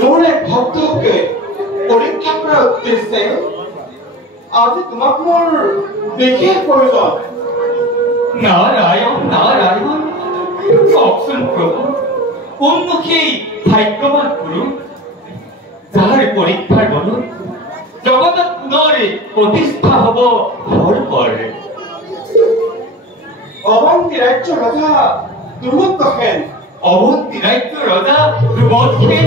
তোৰ এক ভক্তকে পৰীক্ষা কৰাৰ উদ্দেশ্যে লাগিছে আজি তোমাক মোৰ বিশেষ প্ৰয়োজন। নাৰায়ণ নাৰায়ণ কওকচোন প্ৰভু, কোননো সেই ভাগ্যৱান পুৰুষ যাৰ পৰীক্ষাৰ বলত জগতত পুনৰে প্ৰতিষ্ঠা হ'ব হৰ অৱন্তী ৰাজ্য ৰজা দুৰ্লভসেন। অৱন্তী ৰাজ্য ৰজা দুৰ্লভসেন?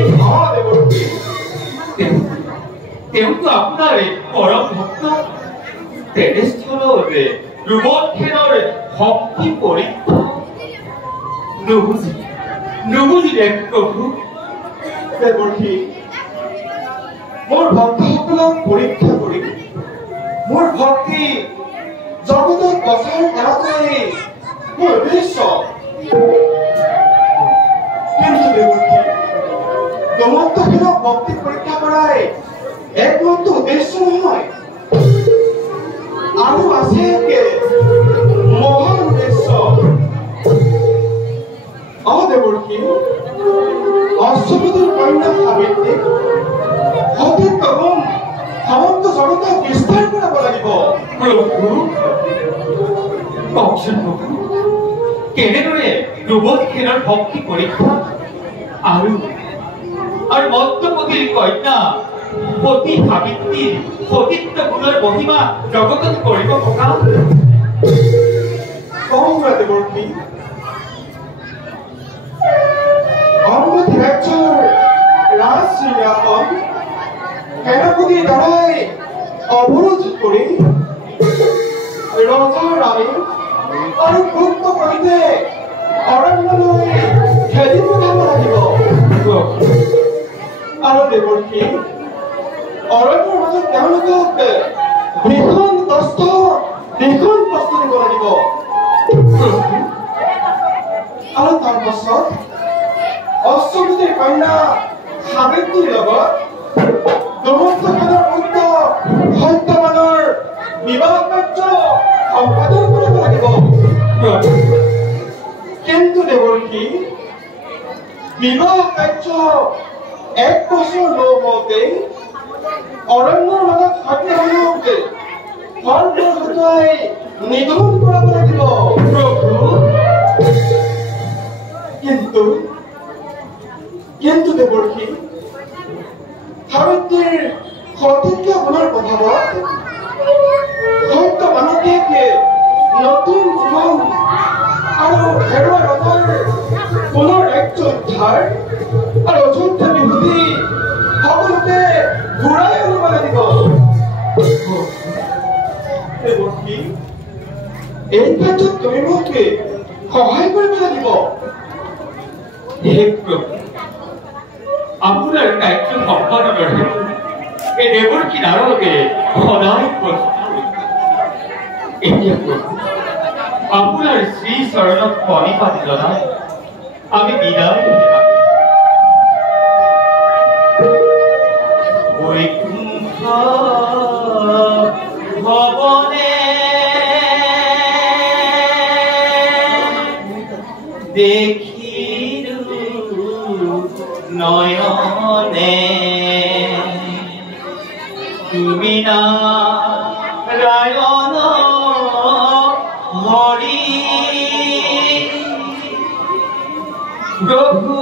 তেওঁতো আপোনাৰে পৰম ভক্ত। তেনেস্থলত দুৰ্লভসেনৰ শক্তি পৰীক্ষা নুবুজিলে প্ৰভু। দেৱৰ্ষী, মোৰ ভক্তসকলক পৰীক্ষা কৰি মোৰ ভক্তি জগতত প্ৰচাৰ কৰাটোৱেই মোৰ উদ্দেশ্য। কিন্তু দেৱৰ্ষী, তোমাক ভক্তি পৰীক্ষা কৰাই একমাত্ৰ উদ্দেশ্য নহয়, আৰু আছে মহান উদ্দেশ্য। দেৱৰ্ষী, অশ্বপতিৰ কন্যা সাবিত্ৰী সতীত্ব গুণ সমগ্ৰ জগতক বিস্তাৰ কৰাব লাগিব। প্ৰভু কওকচোন প্ৰভু, কেনেদৰে দুৰ্লভসেনৰ ভক্তি পৰীক্ষা আৰু মধ্যপতিৰ কন্যা সতী সাবিত্ৰীৰ সতীত্ব গুণৰ মহিমা জগতত কৰিব থকা? দেৱৰ্ষী, অৱন্তী ৰাজ্যৰ ৰাজ সিংহাসন সেনাপতিৰ দ্বাৰাই অৱৰোধ কৰি ৰজা ৰাণী আৰু পুত্ৰ সৈতে অৰণ্যলৈ খেদি পঠাব লাগিব। আৰু দেৱৰ্ষী, অৰণ্যৰ মাজত তেওঁলোকক ভীষণ কষ্ট দিব লাগিব। আৰু তাৰ পাছত অশ্বপতিৰ কন্যা সাবিত্ৰীৰ লগত দুৰ্লভসেনৰ পুত্ৰ সত্যবানৰ বিবাহ কাৰ্য সম্পাদন কৰিব লাগিব। কিন্তু দেৱৰ্ষী, বিবাহ কাৰ্য 1 বছৰ নহওঁতেই অৰণ্যৰ মাজত সত্যবানক নিধন কৰাব লাগিব। কিন্তু দেৱৰ্ষী, সাবিত্ৰীৰ সতীত্ব গুণৰ প্ৰভাৱত সত্যবানকে নতুন জীৱন আৰু হেৰুৱা ৰজাৰ পুনৰ ৰাজ্য উদ্ধাৰ আৰু অযোধ্যা বিভূতি সকলোকে ঘূৰাই আনিব লাগিব। দেৱৰ্ষী, এই ক্ষেত্ৰত তুমি মোক সহায় কৰিব লাগিব। আপোনাৰ কাৰ্য সম্পাদনৰ হেতু এই দেৱৰ্ষী নাৰদে সদায় প্ৰস্তুত। এতিয়া আপোনাৰ শ্ৰী চৰণত প্ৰণিপাত জনাই আমি বিদায় বৈকুণ্ঠ ভৱনে দেখিলো নয়নে তুমি নাৰায়ণ হৰি প্ৰভু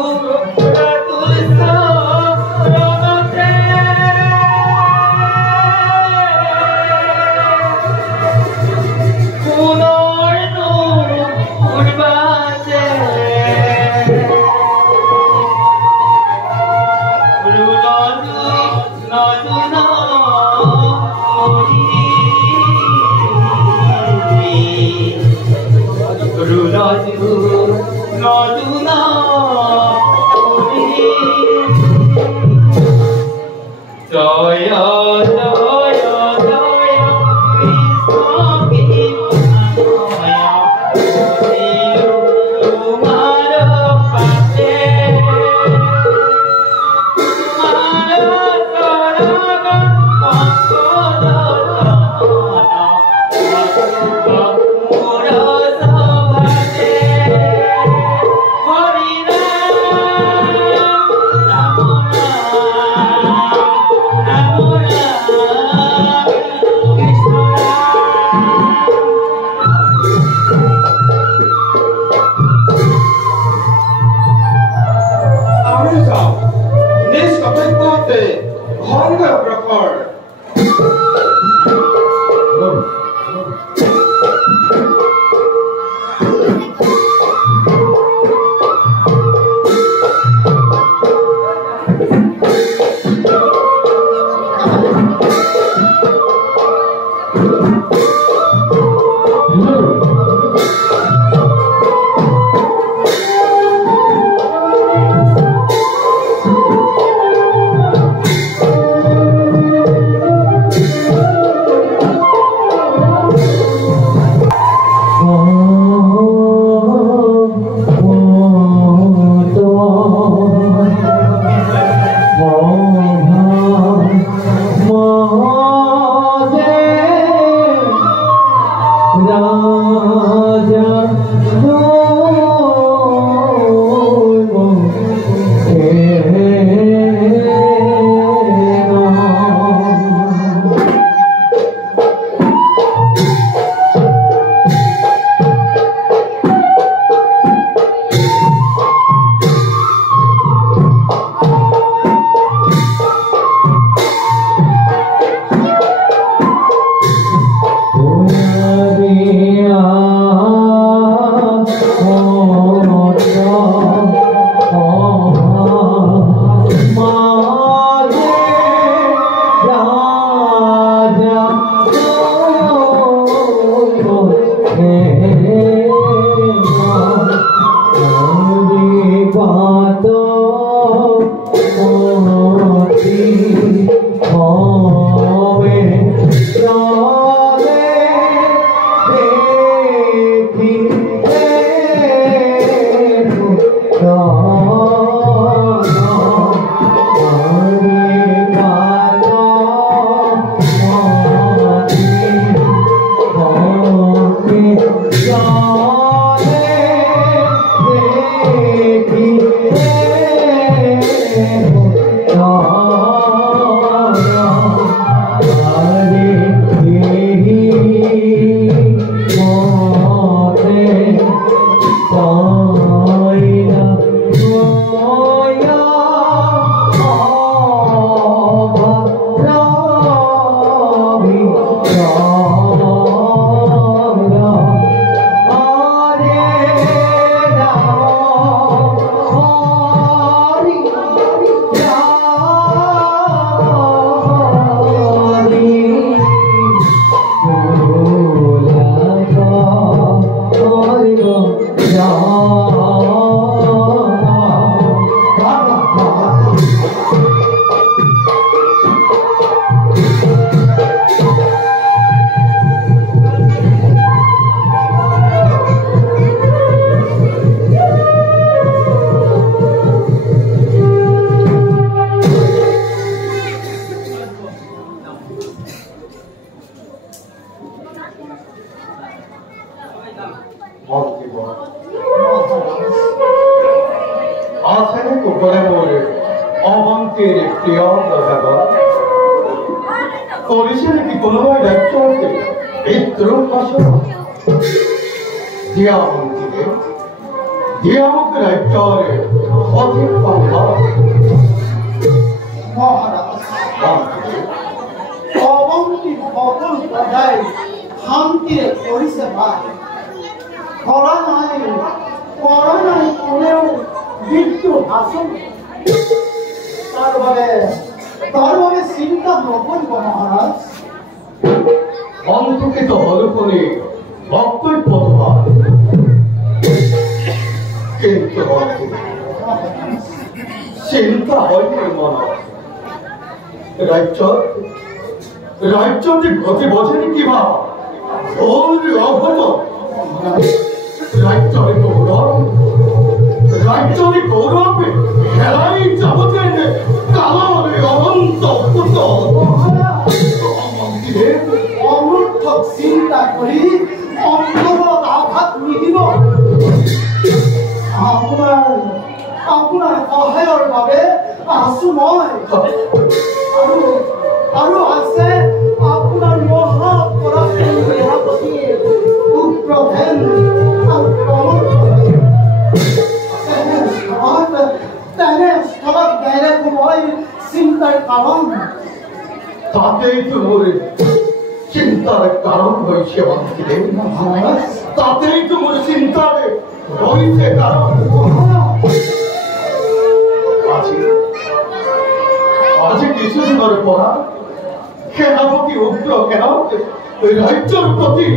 রাজ্যের প্রতি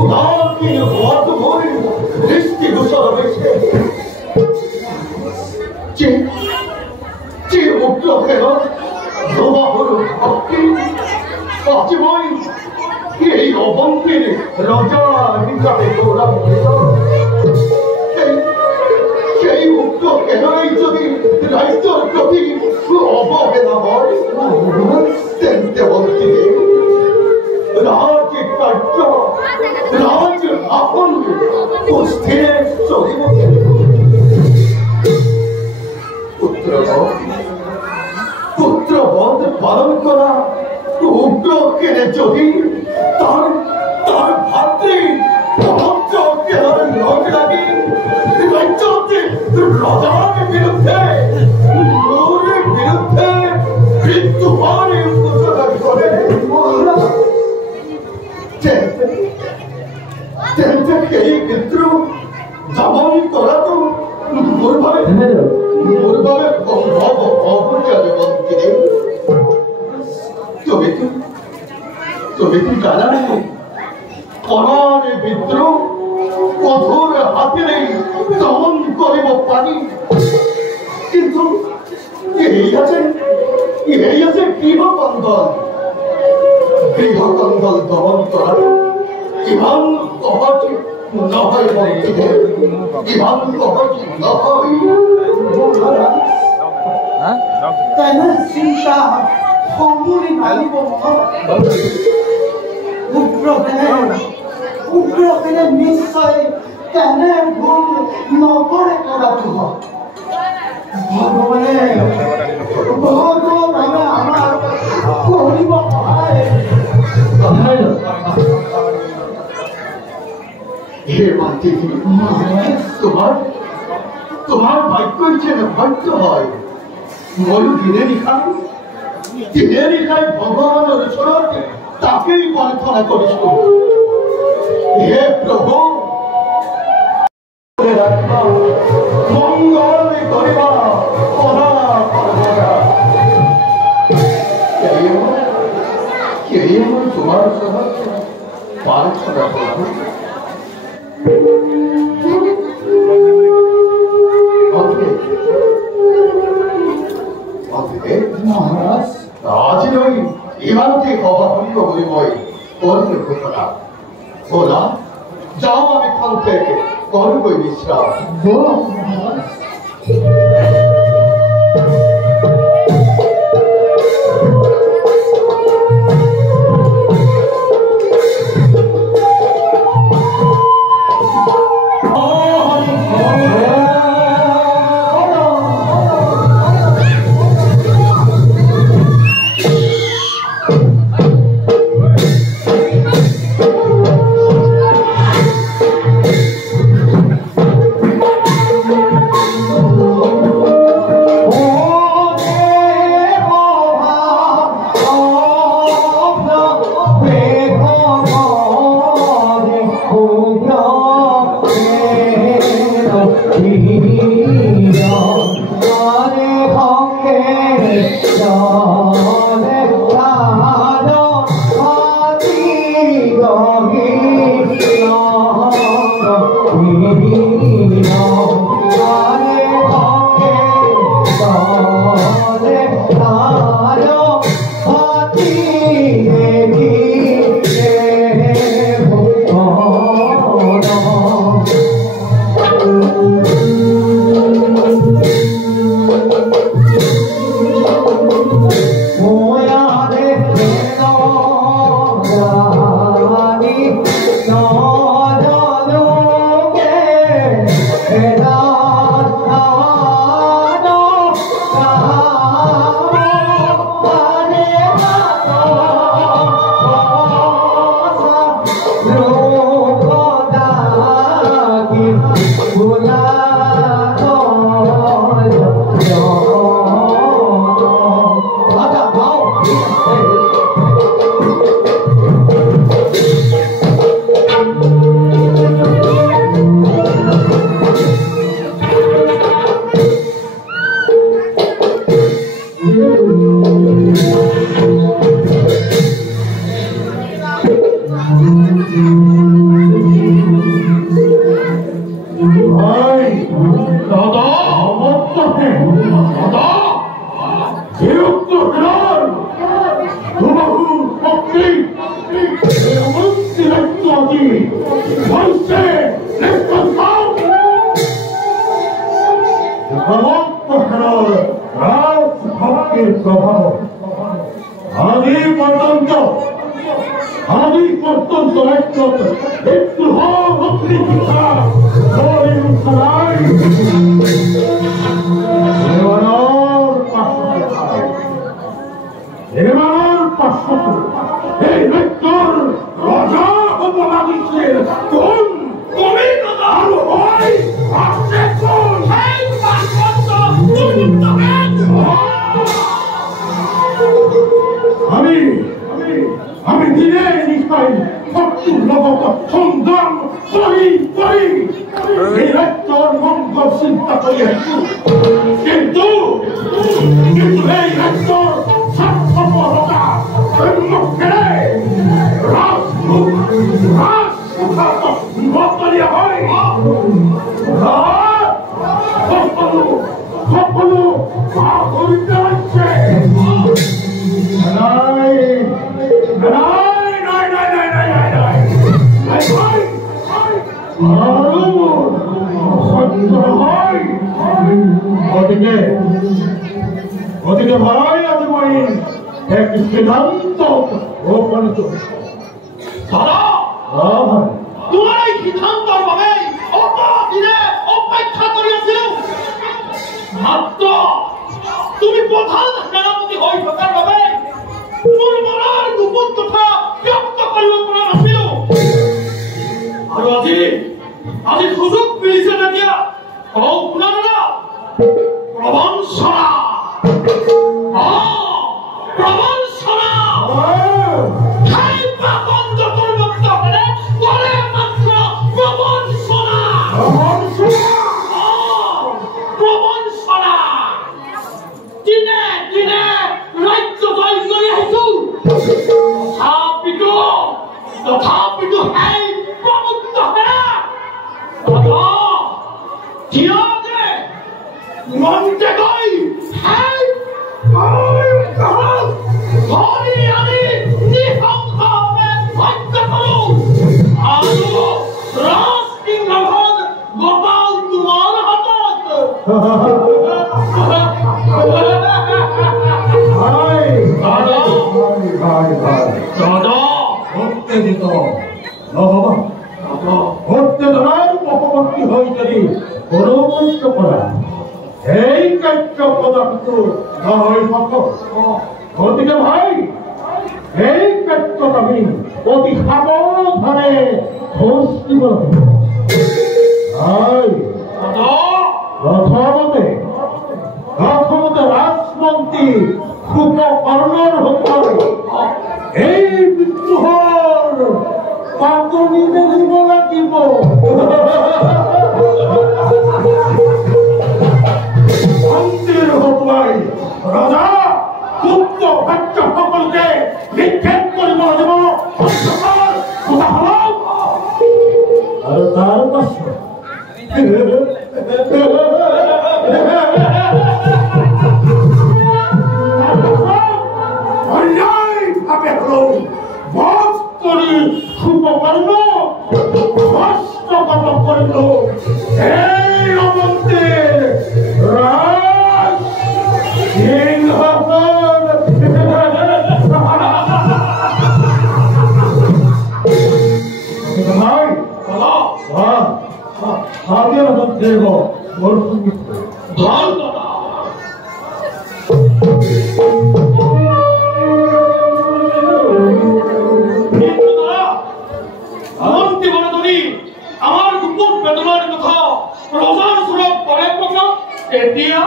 উদাসীন অদ্ভুত দৃষ্টিগোচর হয়েছে। যে উগ্রহের প্রবাহর ভক্তি আজীবন এই অবন্তীর রাজা হিসাবে গৌরবান্বিত। সেই উগ্রহেরই যদি রাজ্যের প্রতি অবহেলা হয় তেমতে বলতে রাজকার্য রাজ আপন স্থিরে চলিব। পুত্রবধ পালন করা উগ্রকে যদি তার ভাতৃ লাগে রাজার বিরুদ্ধে মৃত্যু পারে ঘোষণা করে এই বিদ্রোহ দমন করা তো মূলভাবে তবে কি জানা অনারে বিদ্রোহ কঠোর হাতে দমন করিব পারি, কিন্তু এই আছে গৃহকন্দল দমন করা ইমান সহজ নহয় বন্ধুদের, ইমান সহজ নহয়। তেনে চিন্তা সমূলি মানিব উগ্ৰসেনে নিশ্চয় তেনে ভুল নকৰে কৰাটো হয়। ভগৱানে আমাৰ কৰিব সহায়। হে মাতি তোমাৰ ভাগ্যই যেন ভাগ্য হয়। ময়ূৰ দিনে নিশায় ভগবানেৰ ওচৰত তাকেই প্রার্থনা করিস। হে প্রভু মঙ্গল করিবা তোমার প্রার্থনা করব। মহারাজ আজ নই ইমানকে অবাহন বলে মই করবে ঘোষণা। বলা যাও আমি খান থেকে করবই বিশ্রাম। আমি পর্যন্ত একটু অগ্নি শিক্ষা এই ব্যক্তির রাজা হব লাগিছে কোন কবি দাদার হয় আসছে কোন এই পার্বত্য আমি দিনে নিশ্চয় শত্রুর লগত সংগ্রাম করি এই রাজ্যর মঙ্গল চিন্তা করি কিন্তু এই রাজ্যর স্বার্থপরতা সকলো ওদিকে ভাই আমি বলি এক সিদ্ধান্ত উপনীত দাদা তোমার এই সিদ্ধান্তৰ বাবে অতদিনে অপেক্ষা কৰি আছিলো মাত্ৰ তুমি প্ৰধান সেনাপতি হৈ থকাৰ বাবে মোৰ মনৰ গোপন কথা ব্যক্ত কৰিব পৰা নাছিলো আৰু আজি সুযোগ মিলিছে যেতিয়া কওঁ শুনা দাদা প্ৰবঞ্চনা প্ৰবঞ্চনা তথাপিতো সেই প্ৰবুদ্ধ হেৰা মন্ত্ৰে গৈ সেই ধৰি আনি নিঃসংশভাৱে হত্যা কৰোঁ আৰু ৰাজসিংহাসন গোপাল তোমাৰ হাতত উপভোক্তি হৈ যদি পৰৱৰ্ত কৰা এই কাৰ্য পদাৰ্থ নহয় গতিকে ভাই এই কাৰ্যত আমি অতি সাৱধানে খোজ দিব লাগিব প্ৰথমতে ৰাজমন্ত্ৰী কুম্ভকৰ্ণৰ হত্যাৰে এই বিদ্ৰোহৰ পাতনি মেলিব লাগিব মন্ত্ৰীৰ হতুৱাই ৰজা গুপ্ত ভাষ্য সকলোকে নিক্ষেপ কৰিব লাগিব আৰু তাৰ পাছত অন্যায়ভাৱে হলেও বধ কৰি কুম্ভকৰ্ণ হস্তগত কৰিলো এই অৱন্তীৰ ৰাজ সিংহাসন দেব মোৰ সংগীত আমাৰ দুপুৰ বেদনাৰ কথা ৰোজাৰ সুৰভ পৰে প্ৰকাশ এতিয়া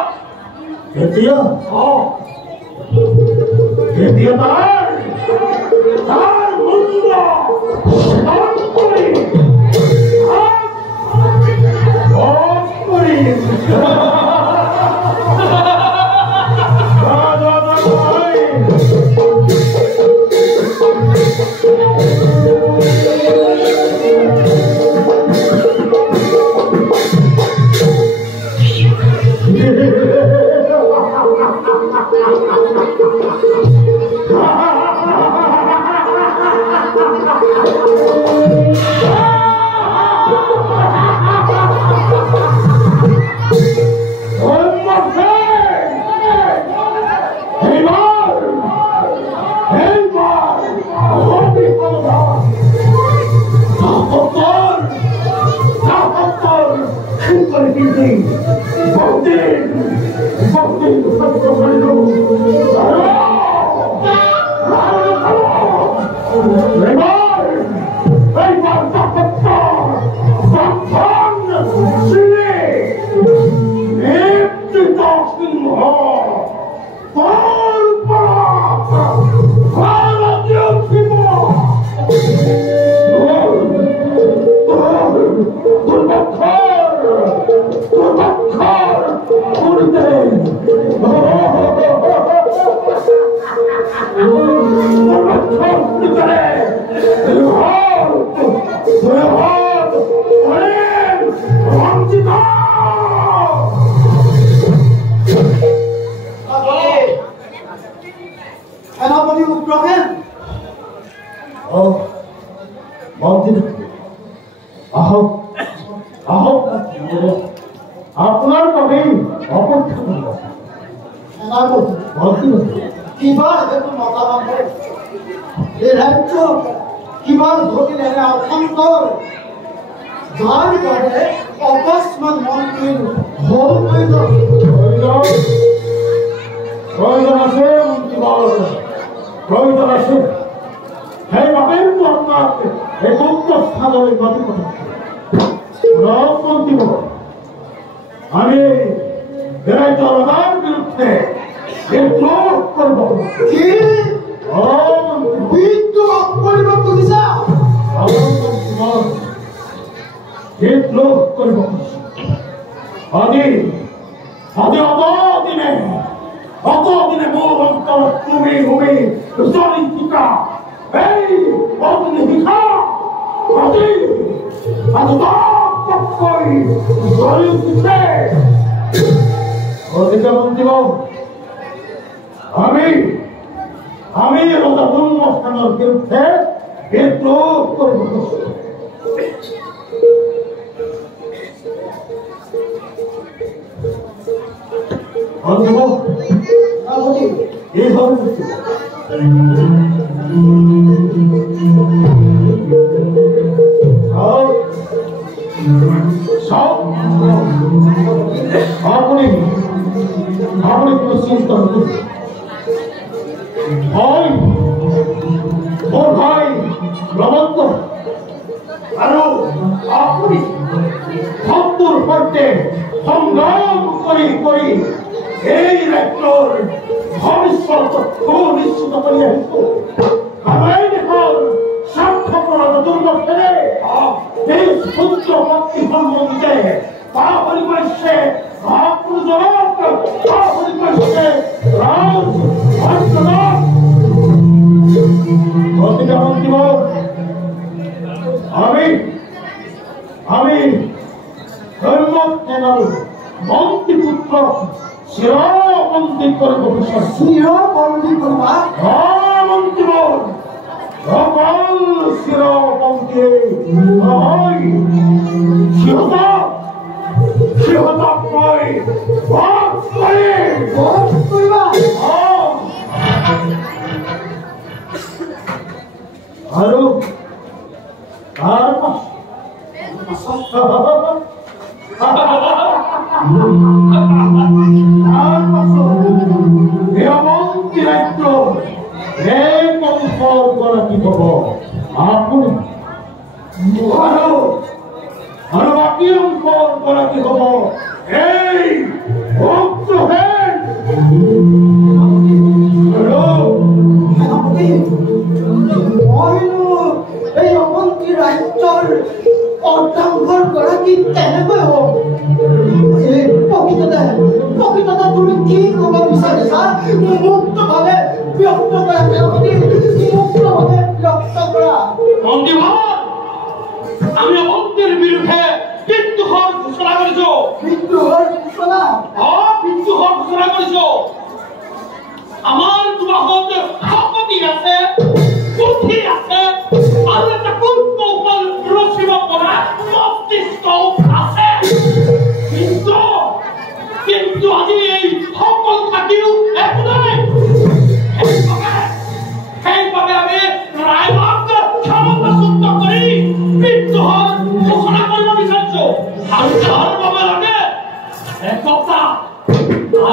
তাৰ মুন্ড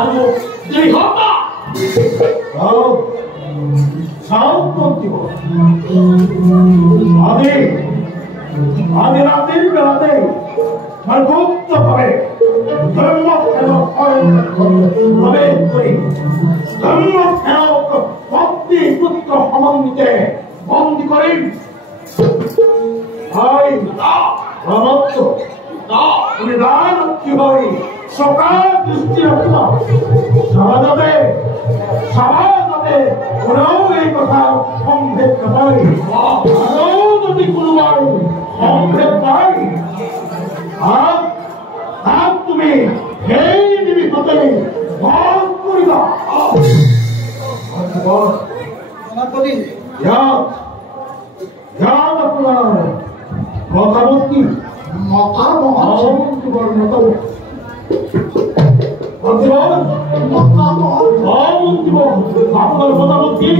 আৰু দৃঢ়তা আজি ৰাতিৰ বেলাতে গুপ্তভাৱে প্ৰৱেশ কৰি ধৰ্মসেৱক ভক্তি পুত্ৰ সমন্বিতে বন্দী কৰিম। কি হয় চকা দৃষ্টি ৰাখিব সমাজতে কোনেও এই কথা সম্ভেদ নাপায় আৰু যদি কোনোবাই সম্ভেদ পায় তুমি সেই নিমিষতে বধ কৰিবা। আপোনাৰ মতামত কি? আপনাৰ মতামত কি?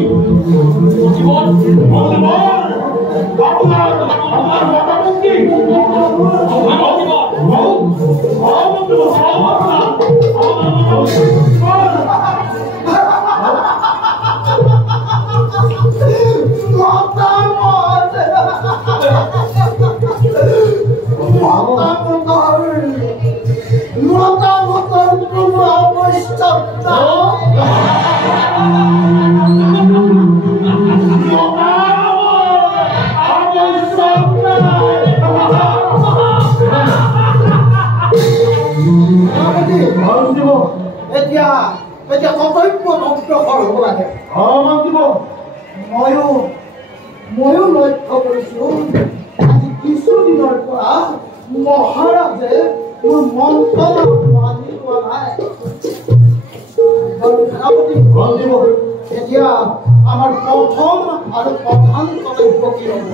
ময়ো লক্ষ্য কৰিছো আজি কিছুদিনৰ পৰা মহাৰাজে মোৰ মন্ত্ৰ মানি লোৱা নাই। এতিয়া আমাৰ প্ৰথম আৰু প্ৰধান কৰ্তব্য কি হ'ব?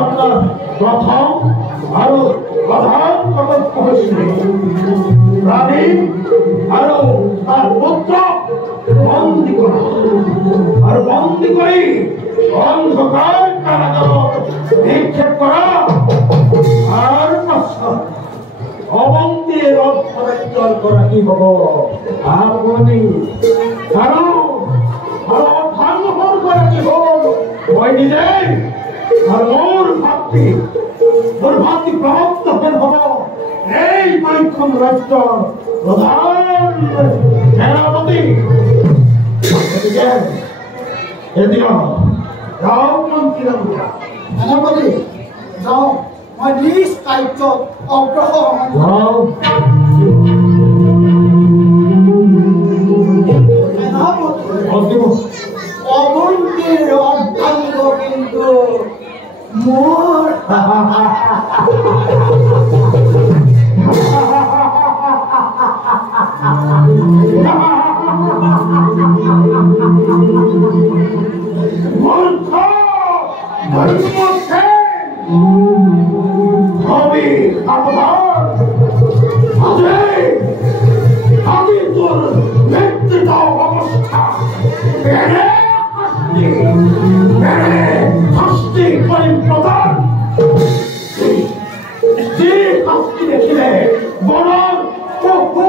আপোনাৰ প্ৰথম আৰু প্ৰধান কৰ্তব্য হৈছে ৰাণী আৰু তাৰ পুত্ৰক বন্দী কৰা আৰু বন্দী কৰি অন্ধকাৰ কাৰাগাৰত নিক্ষেপ কৰা। তাৰ পাছত অবন্তীৰ অৰ্থৰাজ্যৰ গৰাকী হ'ব আপুনি আৰু অৰ্ধাংগৰ গৰাকী হ'ল মই নিজেই। আৰু মোৰ ভাতৃ প্ৰবৰ্তন হ'ব এই পৰীক্ষণ ৰাজ্যৰ প্ৰধান সেনাপতি। গতিকে এতিয়া যাওঁ সেনাপতি, যাওঁ, মই নিজ কাৰ্যত অগ্ৰসৰ হওঁ। অবন্তীৰ অৰ্ধাংগ কিন্তু মোৰ দেখিলে বনৰ চকু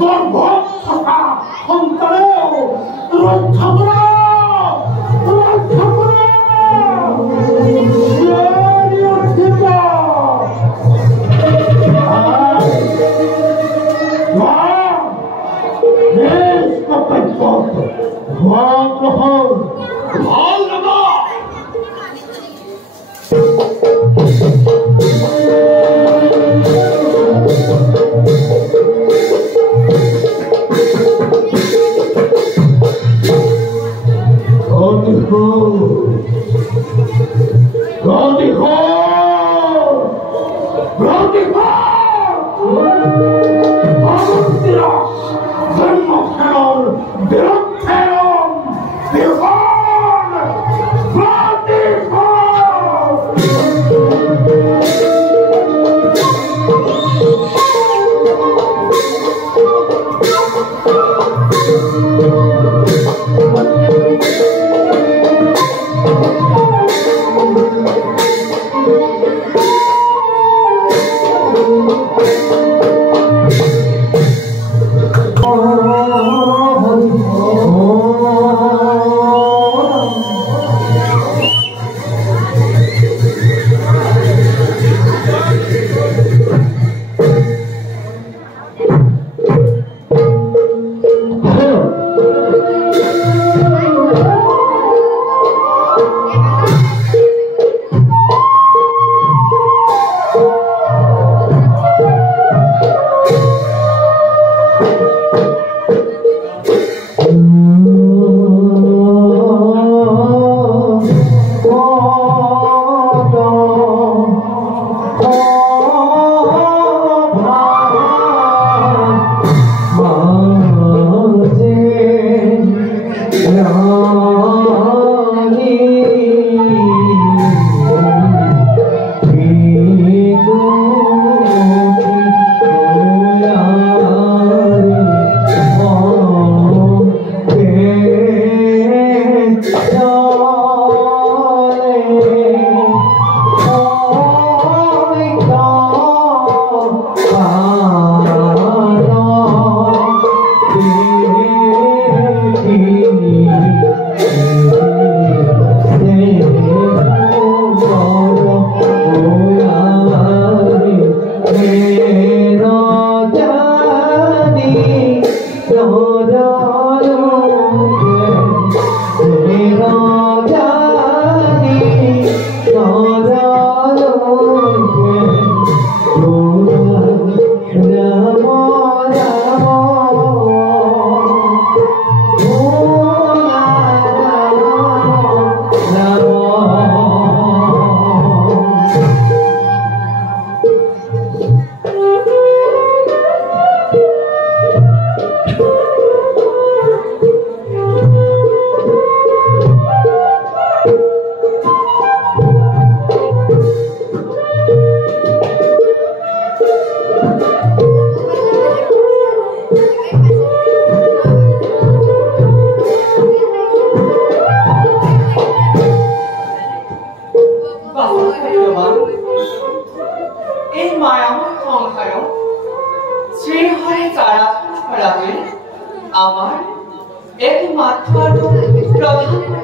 গৰ্ভত থকা সন্তানেও ৰক্ষা কৰা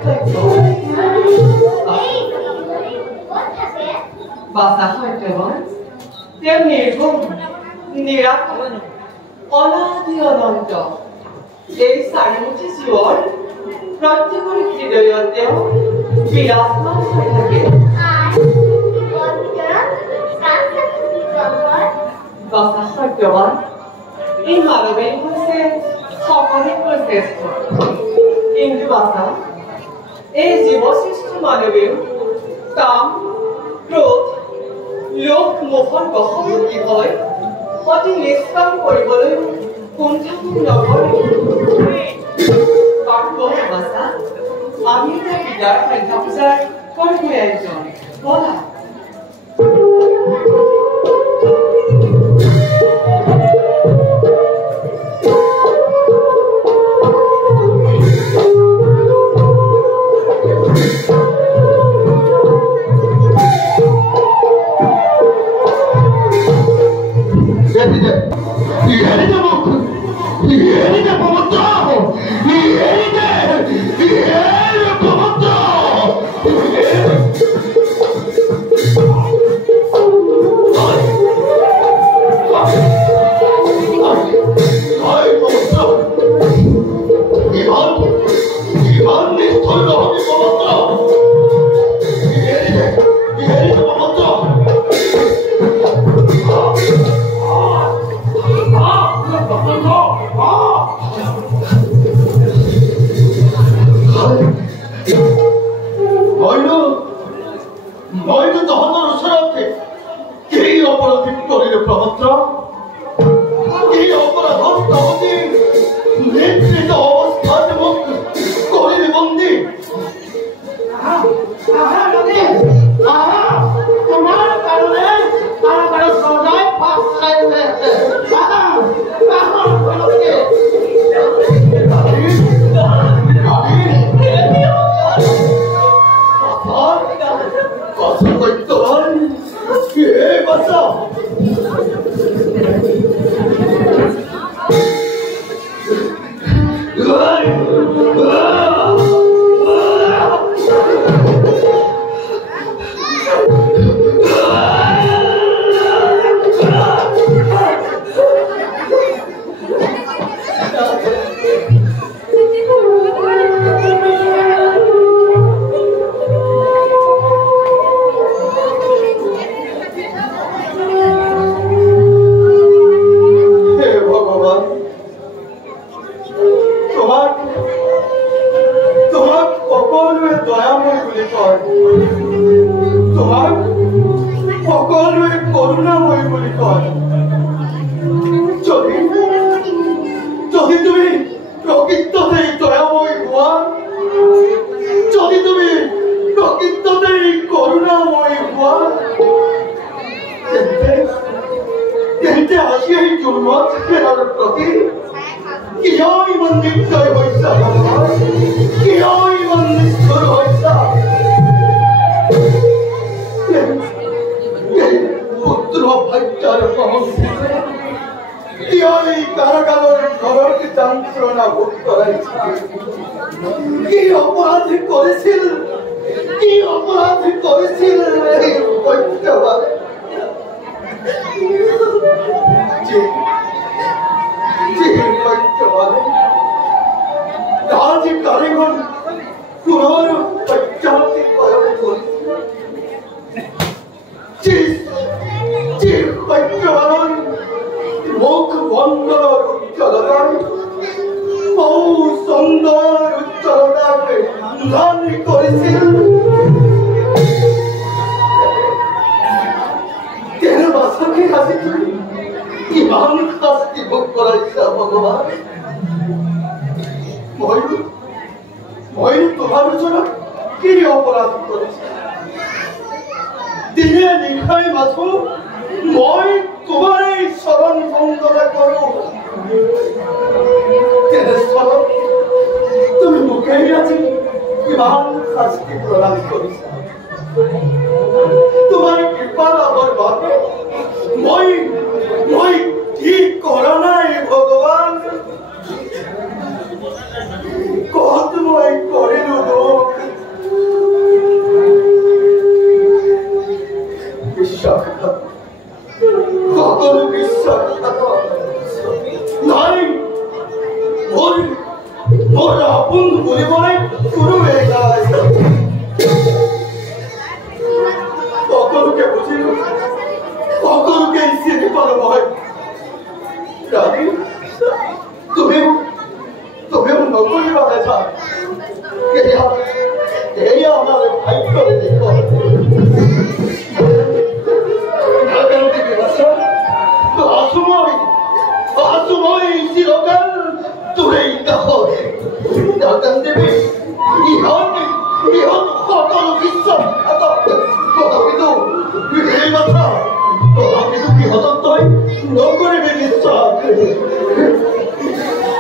কৰ্তব্য বাচা সত্যবান তেওঁ নিৰ্গুণ নিৰাকাৰ অনাদি অনন্ত এই চাৰিমুখী জীৱৰ প্ৰত্যেকৰে হৃদয়ত তেওঁ বিৰাজমান হৈ থাকে বাচা সত্যবান এই মানৱে হৈছে সকলোতকৈ শ্ৰেষ্ঠ কিন্তু বাচা এই জীৱশ্ৰেষ্ঠ মানৱেও কাম ক্ৰোধ লোভ মোহৰ বশৱৰ্তী হৈ অতি নিষ্কাম কৰিবলৈ কুণ্ঠাবোধ নকৰে বাৰু বাচা আমি এতিয়া বিদায় সন্ধ্যা পূজাৰ কৰিবলৈ আহিছোঁ ব'লা কত মই কৰিল দুঃখ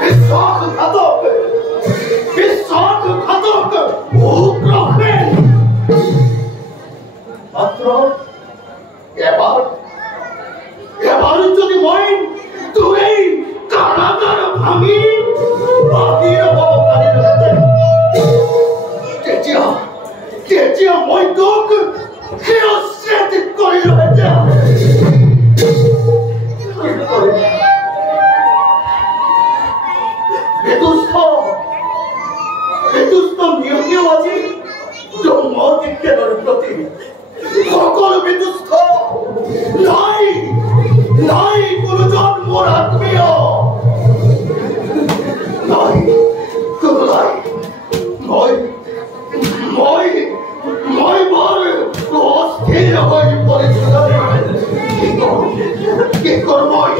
বিশ্বাসঘাতক বিশ্বাসঘাতক উগ্ৰহীন মাত্ৰ এবাৰ যদি মই তুই কাৰাগাৰ ভাঙি বাহিৰ হব পাৰিলোহেঁতেন তেতিয়া মই তোক শিৰচ্ছেদ কৰিলোহেঁতেন বেতুস্থ নিয়মীয়বাদী জন্মদিক্ষেৰৰ প্ৰতি সকলো বেতুস্থ নাই কোনোজন মোৰ আত্মীয় নাই কোনো নাই মই বৰ অস্থিৰ হৈ পৰিছোঁ কি কৰোঁ মই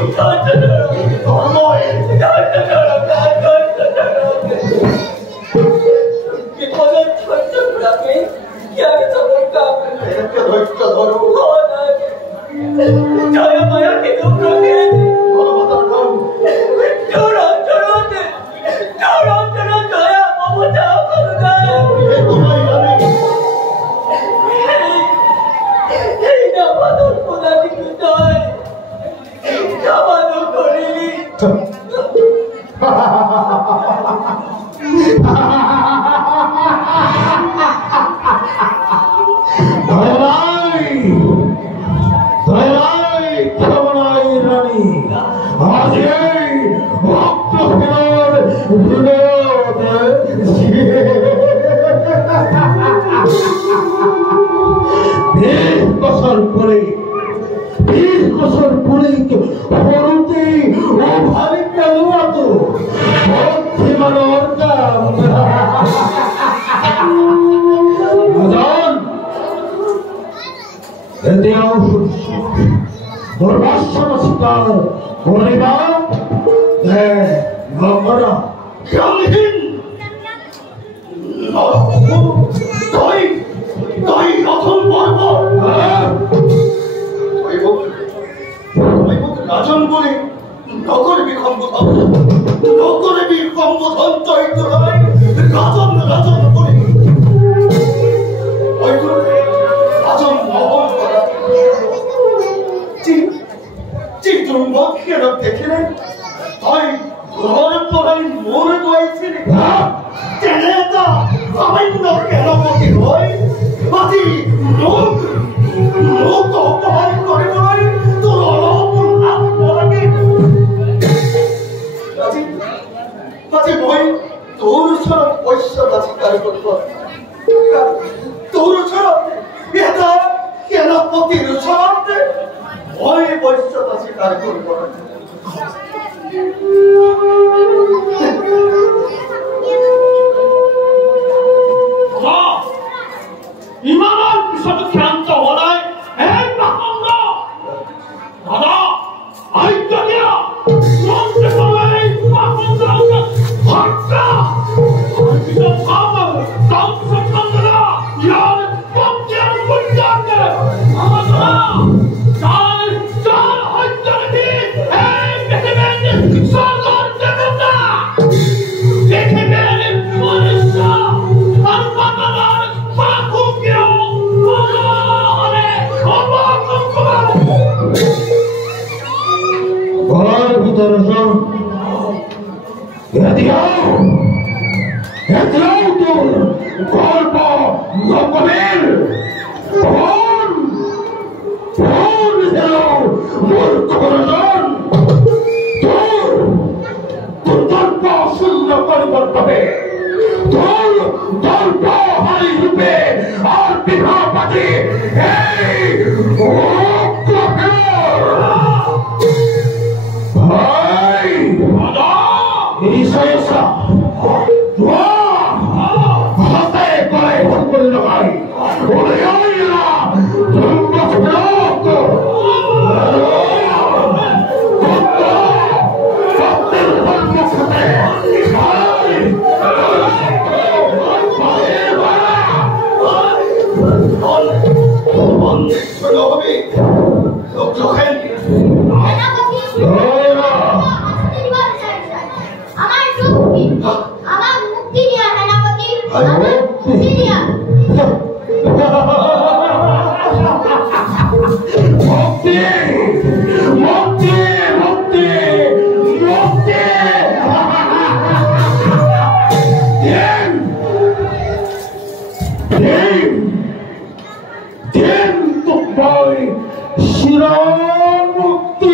Din tukboy Shiramukti.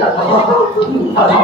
Hare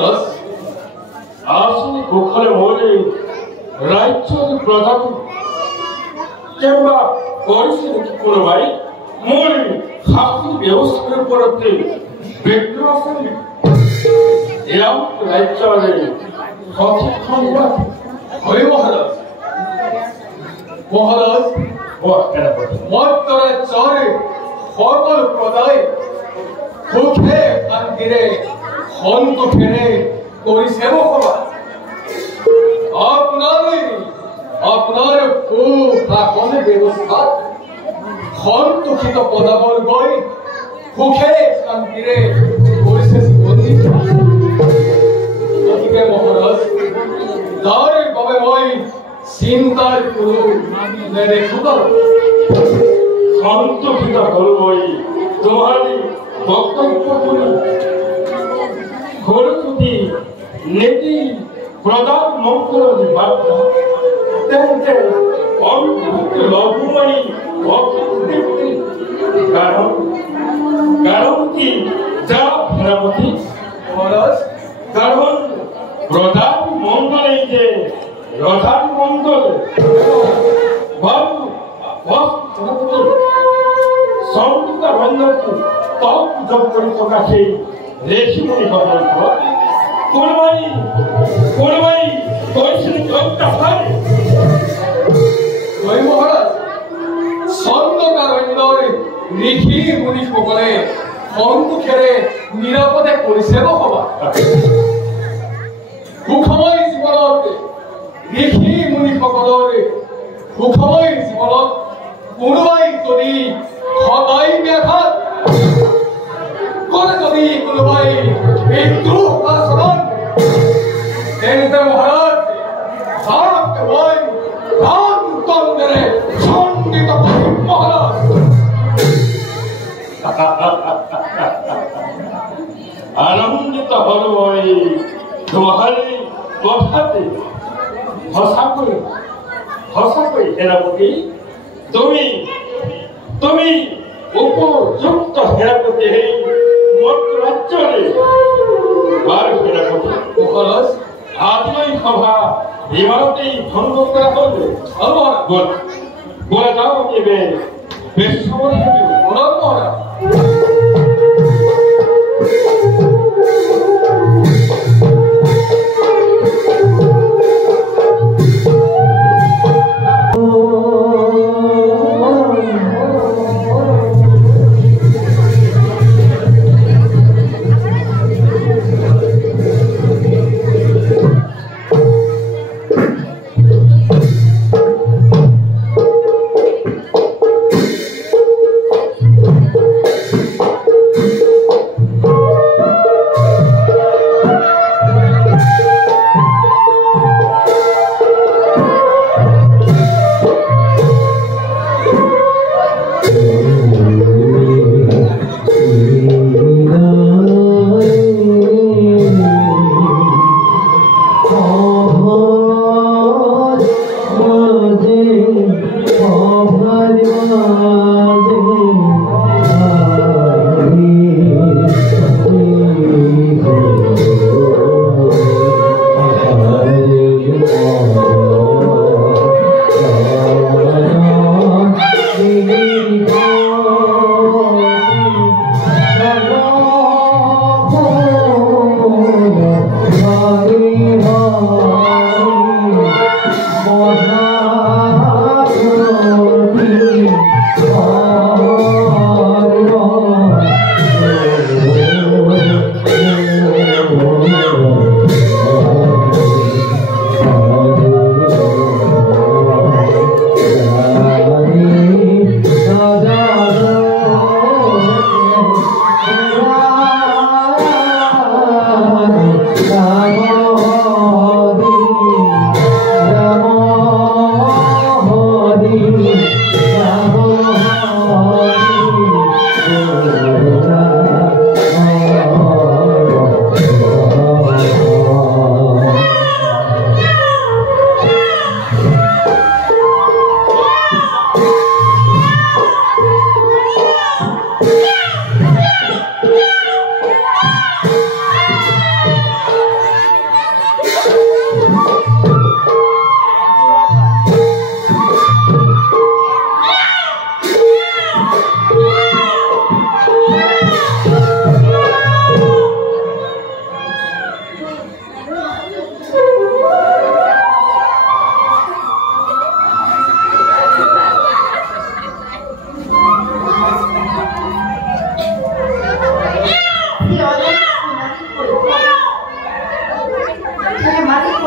মহারাজ আসলে গোখালে মরে রাজ্যের প্রধান কিংবা পরিস্থিতি কোনো ভাই মূল শাস্তির ব্যবস্থার উপরতে বিগ্রহ আসেন এরম রাজ্যের সঠিক সংবাদ হয় মহারাজ মহারাজ মত্তরে চরে সকল প্রদায় সুখে শান্তিরে হন্ত ফেরে করি সেবক হবা আপনার খুব আপন ব্যবস্থা সন্তোষিত পদাবল গৈ সুখে শান্তিৰে কৰিছে জীৱনী গতিকে মহাৰাজ তাৰ বাবে মই চিন্তাৰ কোনো নেদেখো সন্তোষিত হল মই তোমার বক্তব্য ঘরসুতি নীতি প্রধান মঙ্গল বার্তা তেমতে অন্তর্ভুক্ত লঘুময়ী কারণ কি যা ভেরামতি মহারাজ কারণ প্রধান মঙ্গল এই যে প্রধান মঙ্গল সংযুক্ত বন্ধনকে তপ জপ করে প্রকাশে রেশিমণি গল্প কোরবানি করেছিল অত্যাচার জয় মহারাজ সন্তকাৰণ্যৰ ঋষি মুনিসকলে সন্মুখেৰে নিৰাপদে কৰিছে নকবা সুখময় জীৱনত ঋষি মুনিসকলৰ সুখময় জীৱনত কোনোবাই যদি সদায় ব্যাঘাত কৰে যদি কোনোবাই বিদ্ৰোহ আচৰণ তেন্তে মহাৰাজ মই তন্ত্রে খণ্ডিত করিম মহারাজ আনন্দিত হল ওই তোমার কথাতে হসাকই সেনাপতি তুমি উপযুক্ত সেনাপতি এই মধ্য রাজ্যে বার সেনাপতি মহারাজ আজই সভা এবারতেই ভঙ্গ করা হবে আমার বলে যাও এবে বেশ সময় মহারাজ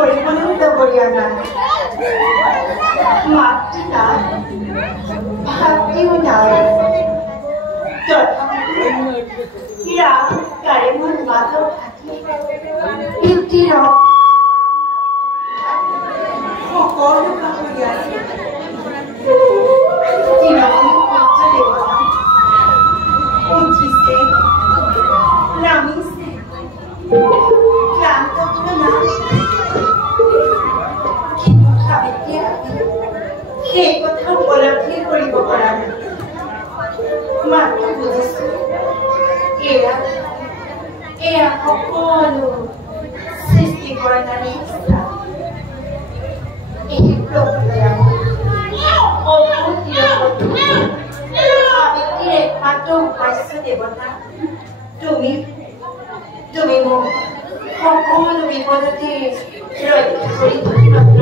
কৰিবলৈ লগৰীয়া নাই মাতৃ নাই ভাতৃও নাই তথাপিতো ৰাম তাৰে মোৰ মাজত থাকি পিতৃৰ সকলো পাহৰি আছে দেৱতা উঠিছে নামিছে ক্লান্ত নাই কিন্তু সাবিত্ৰীয়ে সেই কথা উপলব্ধি কৰিব পৰা নাই মাত্ৰ বুজিছো এয়া সকলো সৃষ্টিকৰ্তাৰ ইচ্ছা এই প্ৰক্ৰিয়া সাবিত্ৰীৰ একমাত্ৰ উপাস্য দেৱতা তুমি মোক সকলো বিপদতে ৰক্ষা কৰি মাত্ৰ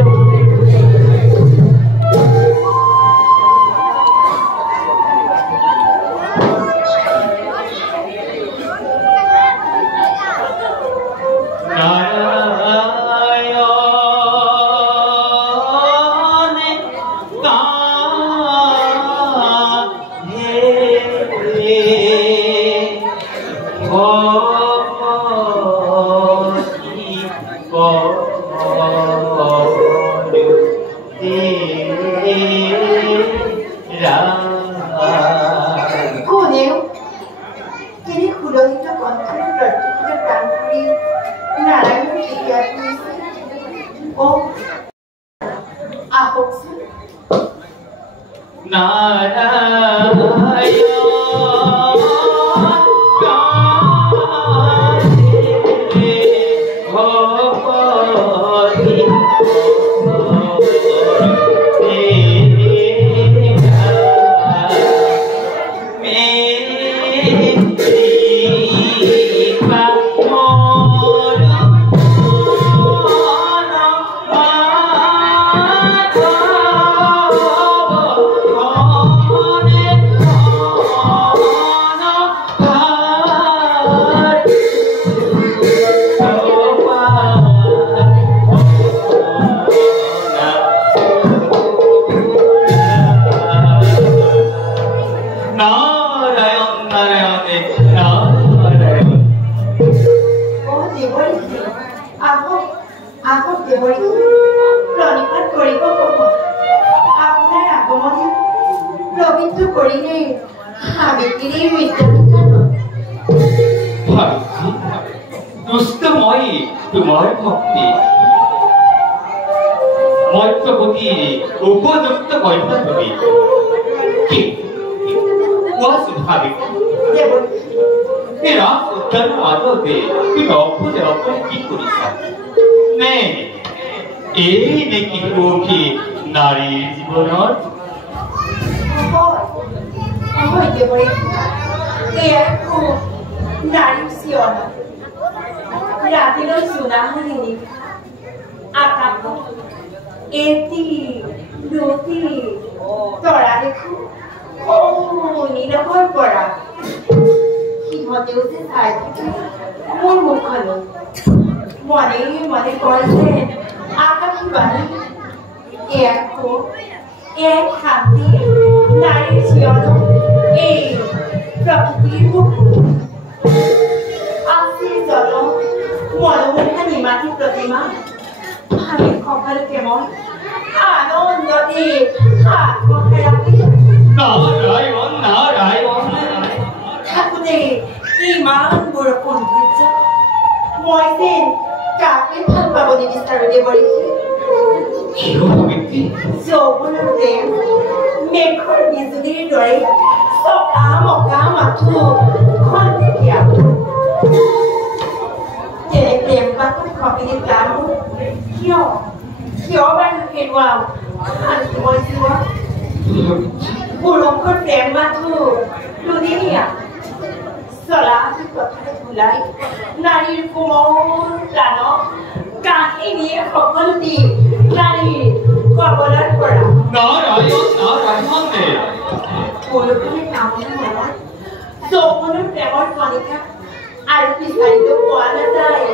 আৰু পিছাৰিটো পোৱা নাযায়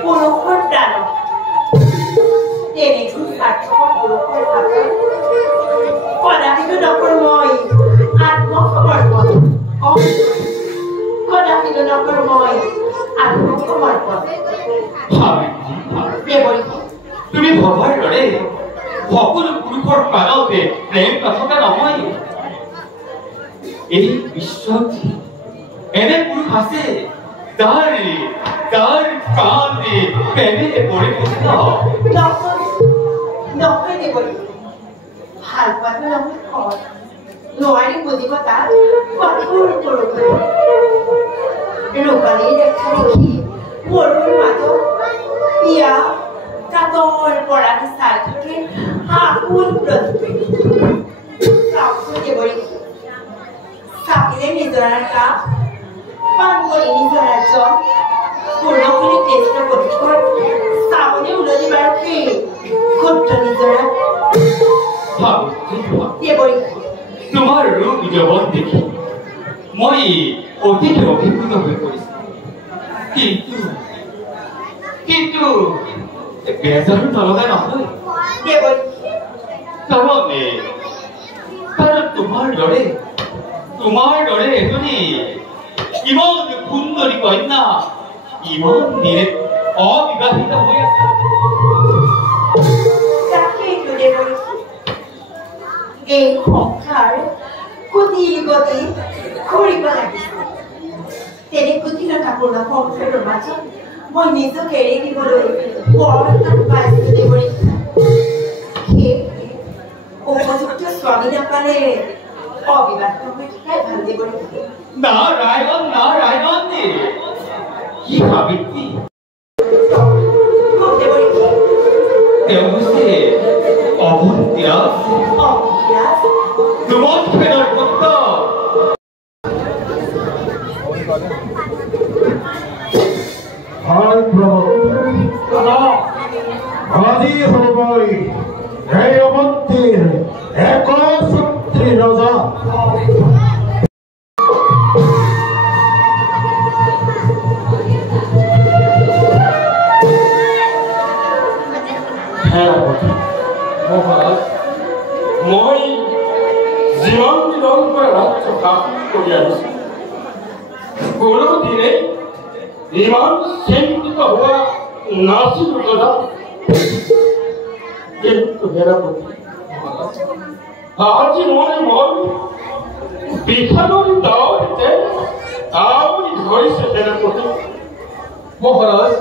পুৰুষৰ প্ৰাণ তুমি ভবাৰ দৰে সকলো পুৰুষৰ প্ৰাণতে প্ৰেম নথকা নহয় এই বিশ্বত এনে পুৰুষ আছে যাৰ প্ৰাণে প্ৰেমে পৰিপূৰ্ণ নহয় দেৱৰী ভাল পোৱাটো নহয় নোৱাৰি বুজিব তাত কঠোৰ কৰোঁ ৰূপালীৰ দেখা দেখি মৰুৰ মাজত বিয়া কাতৰ পৰা চাই থাকে আকুল প্ৰতিক্ৰিয়া চাওকচোন দেৱৰী চাপিলে নিজৰাৰ কাপ পান কৰি নিজৰাৰ জন পূৰ্ণখিনি টেষ্ট প্ৰতিকৰ চাবনে উলনি বাৰকে ক্ষুদ্ৰ নিজৰা দেৱৰী তোমাৰ ৰূপ যৌৱন দেখি মই অতিকে অভিভূত হৈ পৰিছো কিন্তু বেজাৰো নলগা নহয় কাৰণ তোমাৰ দৰে এজনী ইমান সুন্দৰী কন্যা ইমান দিনে অবিবাহিত হৈ আছে তাকেইতো দেৱৰী এই সংসাৰ কুটি গতি কৰিব লাগিছে তেনে কুটিলতাপূৰ্ণ সংসাৰৰ মাজত মই নিজকে এৰি দিবলৈ বৰ টান পাইছো দেৱৰী সেই উপযুক্ত স্বামী নাপালে অবিবাহিত হৈ থকাই ভাল দেৱৰী নাৰায়ণ কি সাবিত্ৰী দেৱৰী তেওঁ হৈছে অভন্তিৰাজ দুমৎসেনৰ পুত্ৰ আজি হবই এই অৱন্তীৰ একচ্ছত্ৰী ৰজা মই জীৱন দিনৰ পৰা ৰাজ্য শাসন কৰি আহিছো কোনোদিনে ইমান চিন্তিত হোৱা নাছিলো দাদা কিন্তু সেনাপতি আজি মই বিধানৰ দাৱতে আপুনি ধৰিছে সেনাপতি মহাৰাজ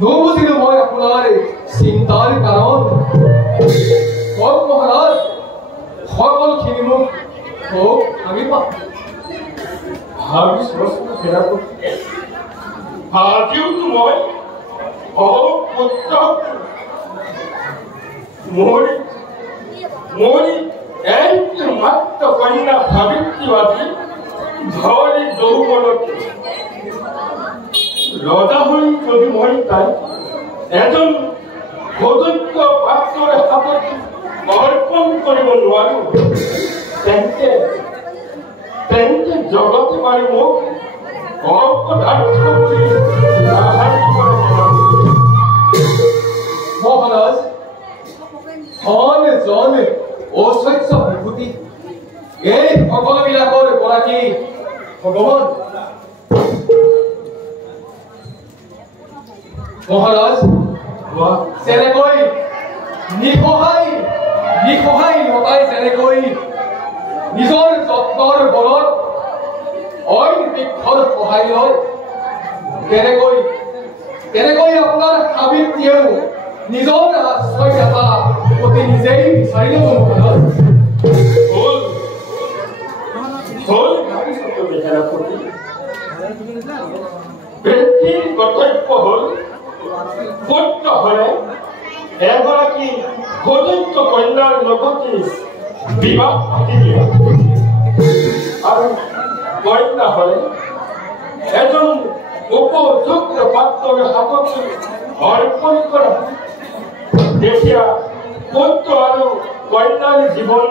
নুবুজিলো মই আপোনাৰ চিন্তাৰ কাৰণ কওক মহাৰাজ সকলোখিনি মোক আমি ভাবিছো সেনাপতি আজিওতো মই পুত্ৰ মোৰ একমাত্ৰ কন্যা সাবিত্ৰী আজি ধৰি যৌৱনত ৰজা হৈ যদি মই তাই এজন সুযোগ্য পাত্ৰৰে হাতত অৰ্পণ কৰিব নোৱাৰো তেন্তে জগতে বাৰু মোক অপদাৰ্থ বুলি মহাৰাজ জন ঐশ্বৰ্য বিভূতি এই সকলোবিলাকৰ গৰাকী ভগৱান মহাৰাজ যেনেকৈ নিসহায় লতাই যেনেকৈ নিজৰ যত্নৰ বলত অইন বৃক্ষৰ সহায় লয় তেনেকৈ আপোনাৰ সাবিত্ৰীয়েও নিজৰ আশ্ৰয় এটা অতি নিজেই বিচাৰি ল'ব মহাৰাজ ব্যক্তিৰ কৰ্তব্য হল পুত্ৰ হলে এগৰাকী সুযোগ্য কন্যাৰ লগতে বিবাহ পাতি দিয়া আৰু কন্যা হলে এজন উপযুক্ত পাত্ৰৰ হাতত অৰ্পণ কৰা তেতিয়া পুত্ৰ আৰু কন্যাৰ জীৱন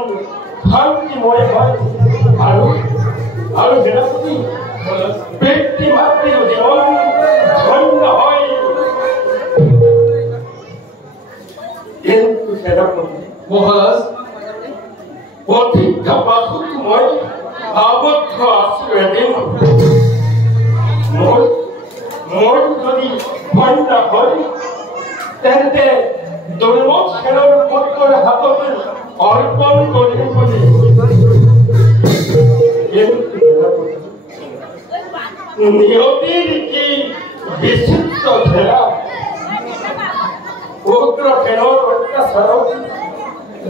শান্তিময় হয় আৰু সেনাপতি ব্যক্তি মাতৃৰ জীৱন ধন্য হয় কিন্তু সেনাপতি মহাৰাজ প্ৰতিজ্ঞা পাছত মই আবদ্ধ আছো এদিন মই যদি কন্যা হয় তেন্তে দুৰ্মত খেলৰ পুত্ৰৰ হাতত অৰ্পণ কৰিম বুলি নিয়তিৰ কি বিচিত্ৰ খেলা পুত্ৰ খেলৰ অত্যাচাৰত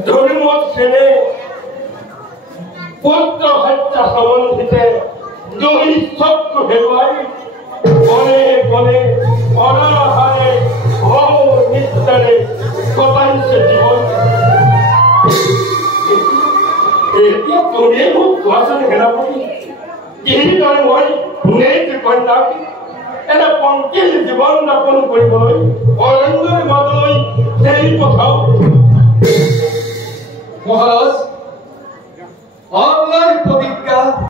দুৰ্মত খেলে পুত্ৰ হত্যা সম্বন্ধিতে দুই চক্ষু হেৰুৱাই বনে বনে অনাহাৰে অনিদ্ৰাৰে কটাইছে জীৱন। এতিয়া তুমিয়ে মোক কোৱাচোন সেনাপতি, কিদৰে মই নেক কন্যাক এটা পংকিল জীৱন যাপন কৰিবলৈ অৰণ্যৰ মাজলৈ ঠেলি পঠাওঁ? মহাৰাজ